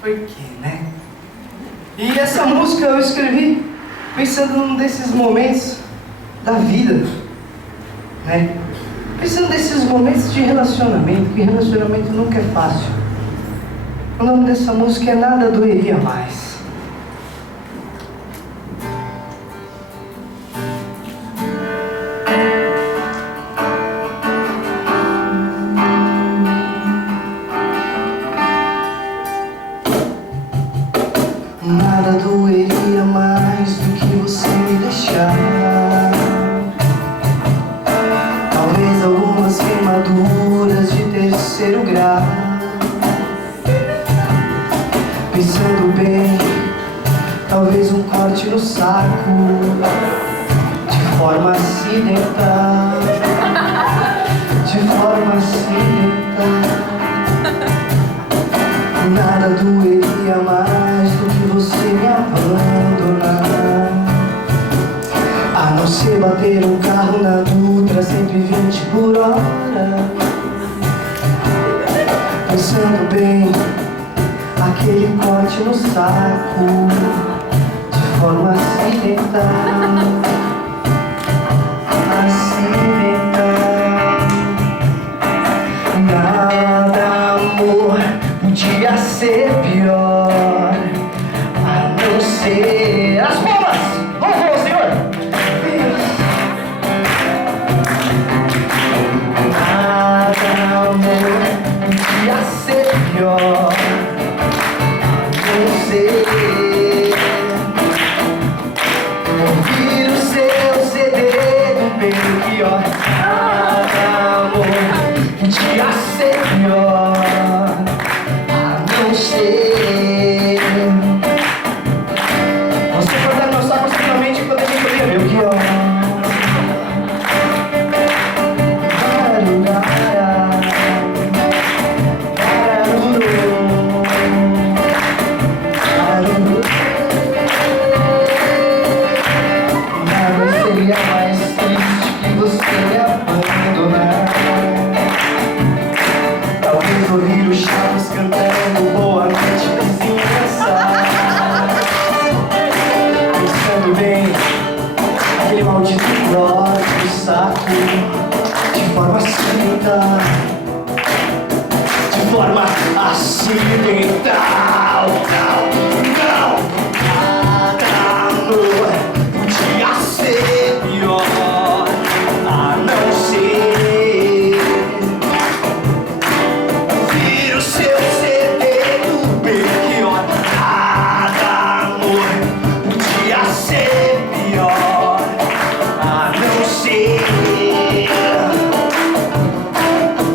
Por quê, né? E essa música eu escrevi pensando num desses momentos da vida, né? Pensando nesses momentos de relacionamento, que relacionamento nunca é fácil. O nome dessa música é Nada Doeria Mais. Nada doeria mais do que você me deixar. Talvez algumas queimaduras de terceiro grau. Pensando bem, talvez um corte no saco de forma acidental. De forma acidental. Nada doeria mais do que você me abandonar. A não ser bater um carro na Dutra 120 por hora. Pensando bem, aquele corte no saco de forma acidental. Acidental. Nada, amor, podia ser pior, a não ser... As palmas! Vamos, Senhor! Nada, amor, podia ser pior, a não ser ouvir o seu CD do Belchior. Nada, amor, podia ser pior, você pode dançar constantemente quando a gente queria ver o que ó. Nada seria mais triste que você me abandonar. Talvez ouvir o Chaves cantando Boa Noite Vizinhança. Pensando bem, aquele maldito corte do saco de forma acidental. De forma acidental. Não, nada, amor, podia ser pior, a não ser ouvir o seu CD do Belchior. Nada, amor, podia ser pior, a não ser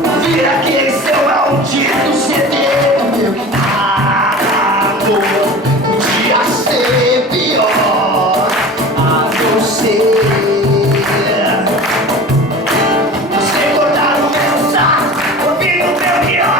ouvir aquele seu maldito CD do Belchior. Nada, amor, podia ser pior, a não ser você cortar o meu saco, ouvir o Belchior.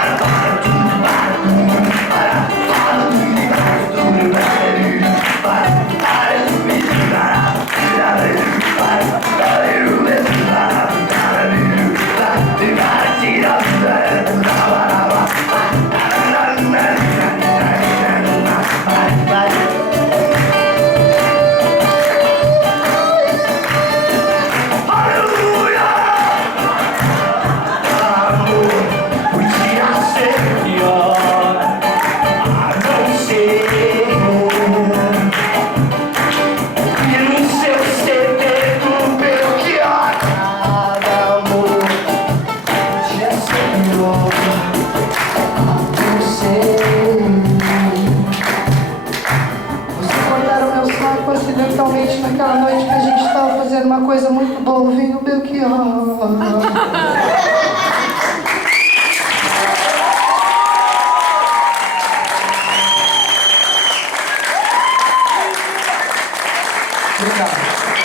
Acidentalmente naquela noite que a gente estava fazendo uma coisa muito boa, ouvindo o Belchior.